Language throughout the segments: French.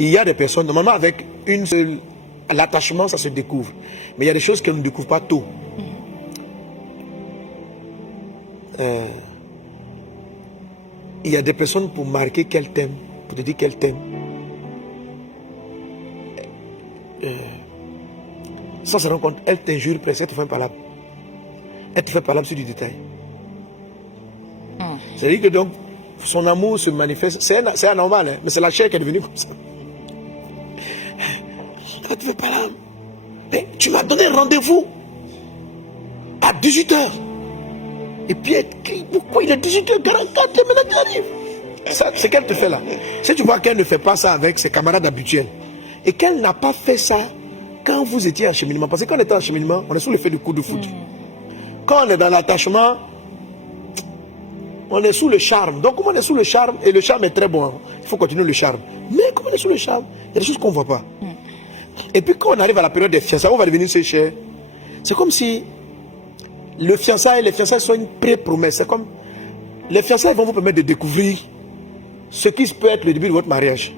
il y a des personnes, normalement avec une seule, l'attachement ça se découvre. Mais il y a des choses qu'on ne découvre pas tôt. Il y a des personnes pour marquer qu'elles t'aiment, pour te dire qu'elles t'aiment. Sans se rendre compte, elles t'injurent presque, elles te font parlable. Elles te font parlable sur du détail. C'est-à-dire que donc, son amour se manifeste, c'est anormal, hein, mais c'est la chair qui est devenue comme ça. Quand tu veux parler, mais tu m'as donné rendez-vous à 18h. Et puis elle crie, pourquoi il est 18h44, maintenant tu arrives. C'est qu'elle te fait là. Si tu vois qu'elle ne fait pas ça avec ses camarades habituels, et qu'elle n'a pas fait ça quand vous étiez en cheminement, parce que quand on est en cheminement, on est sous l'effet du coup de foudre. Quand on est dans l'attachement, on est sous le charme. Donc, comme on est sous le charme, et le charme est très bon, hein, il faut continuer le charme. Mais comme on est sous le charme, il y a des choses qu'on ne voit pas. Et puis, quand on arrive à la période des fiançailles, on va devenir ses chers. C'est comme si les fiançailles sont une pré-promesse. C'est comme les fiançailles vont vous permettre de découvrir ce qui peut être le début de votre mariage.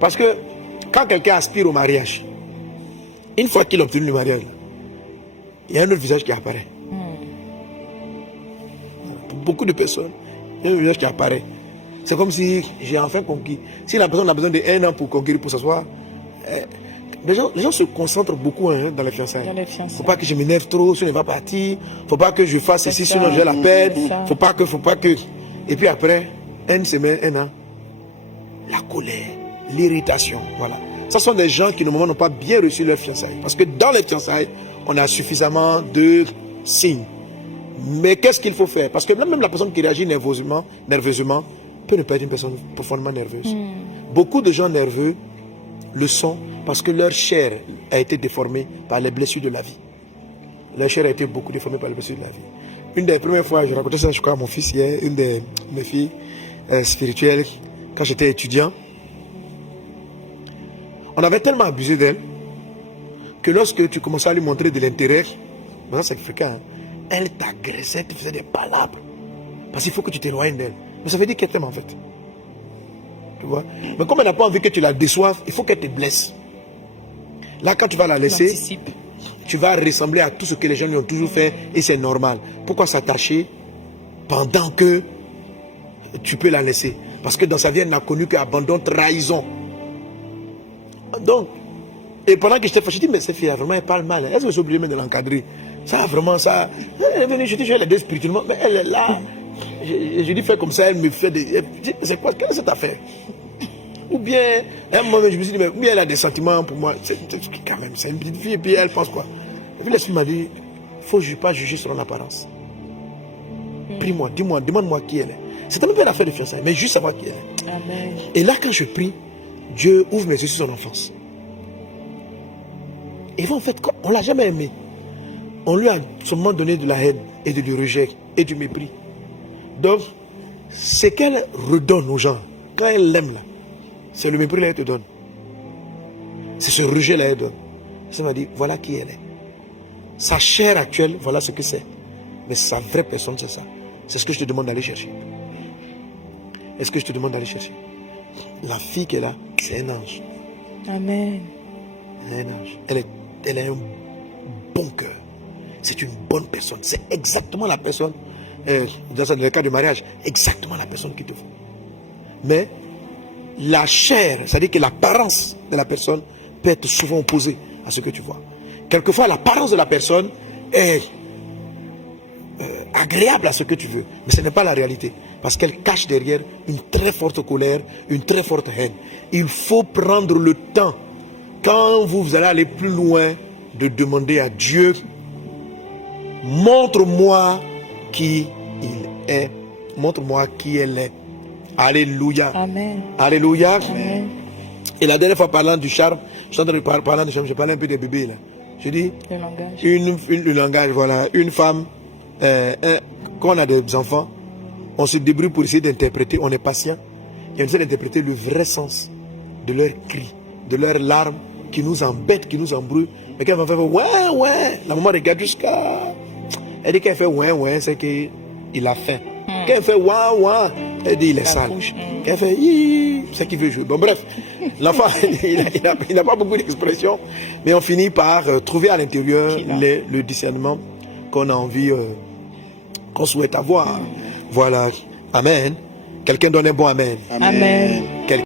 Parce que quand quelqu'un aspire au mariage, une fois qu'il a obtenu le mariage, il y a un autre visage qui apparaît. Pour beaucoup de personnes, il y a un visage qui apparaît. C'est comme si j'ai enfin conquis. Si la personne a besoin d'1 an pour conquérir, pour s'asseoir, les gens se concentrent beaucoup dans les fiançailles. Il ne faut pas que je m'énerve trop, sinon il va partir. Il ne faut pas que je fasse ceci, sinon je vais la perdre. Il ne faut pas que. Et puis après, 1 semaine, 1 an, la colère, l'irritation. Voilà. Ce sont des gens qui, normalement, n'ont pas bien reçu leur fiançailles. Parce que dans les fiançailles, on a suffisamment de signes. Mais qu'est-ce qu'il faut faire? Parce que même la personne qui réagit nerveusement peut ne pas être une personne profondément nerveuse. Beaucoup de gens nerveux le sont parce que leur chair a été déformée par les blessures de la vie. Leur chair a été beaucoup déformée par les blessures de la vie. Une des premières fois, je racontais ça, je crois, à mon fils hier, une de mes filles spirituelles, quand j'étais étudiant. On avait tellement abusé d'elle que lorsque tu commençais à lui montrer de l'intérêt, maintenant c'est fréquent, hein, elle t'agressait, te faisait des palabres. Parce qu'il faut que tu t'éloignes d'elle. Mais ça veut dire qu'elle t'aime en fait. Tu vois? Mais comme elle n'a pas envie que tu la déçoives, il faut qu'elle te blesse. Là, quand tu vas la laisser, tu vas ressembler à tout ce que les gens lui ont toujours fait et c'est normal. Pourquoi s'attacher pendant que tu peux la laisser? Parce que dans sa vie, elle n'a connu qu'abandon, trahison. Donc, et pendant que j'étais fâché, je dis, mais cette fille, vraiment, elle parle mal. Est-ce que je suis obligé de l'encadrer? Ça, vraiment, ça. Elle est venue, je dis, je vais l'aider spirituellement, mais elle est là. Je dis, fais comme ça, elle me fait des. C'est quoi? Quelle est cette affaire? Ou bien, à un moment, je me suis dit, mais elle a des sentiments pour moi. Quand même, c'est une petite fille, et puis elle pense quoi? Et puis l'esprit m'a dit, il ne faut pas juger sur l'apparence. Prie-moi, dis-moi, demande-moi qui elle est. C'est même pas une affaire de fiançailles, mais juste savoir qui elle est. Amen. Et là, quand je prie, Dieu ouvre mes yeux sur son enfance. Et en fait, on ne l'a jamais aimé. On lui a seulement donné de la haine et du rejet et du mépris. Donc, ce qu'elle redonne aux gens, quand elle l'aime là, c'est le mépris qu'elle te donne. C'est ce rejet qu'elle donne. Elle m'a dit, voilà qui elle est. Sa chair actuelle, voilà ce que c'est. Mais sa vraie personne, c'est ça. C'est ce que je te demande d'aller chercher. Est-ce que je te demande d'aller chercher? La fille qu'elle a, c'est un ange. Amen. Un ange. Elle a un bon cœur. C'est une bonne personne. C'est exactement la personne, dans le cas du mariage, exactement la personne qu'il te faut. Mais la chair, c'est-à-dire que l'apparence de la personne peut être souvent opposée à ce que tu vois. Quelquefois, l'apparence de la personne est agréable à ce que tu veux, mais ce n'est pas la réalité. Parce qu'elle cache derrière une très forte colère, une très forte haine. Il faut prendre le temps, quand vous allez aller plus loin, de demander à Dieu, montre-moi qui il est, montre-moi qui elle est. Alléluia. Amen. Alléluia. Amen. Et la dernière fois, parlant du charme, je suis en train de parler du charme, je parlais un peu des bébés là. Je dis, Le langage. le langage, voilà, une femme, quand on a des enfants, on se débrouille pour essayer d'interpréter, on est patient, et on essaie d'interpréter le vrai sens de leurs cris, de leurs larmes qui nous embêtent, qui nous embrouillent. Mais quand elle va faire ouais, ouais, la maman regarde jusqu'à. Elle dit qu'elle fait ouais, ouais, c'est qu'il a faim. Quand elle fait ouais, ouais, Elle dit, il est sale. Elle fait, c'est qu'il veut jouer. Bon, bref, l'enfant, il n'a pas beaucoup d'expressions, mais on finit par trouver à l'intérieur le discernement qu'on a envie, qu'on souhaite avoir. Voilà. Amen. Quelqu'un donne un bon amen. Amen.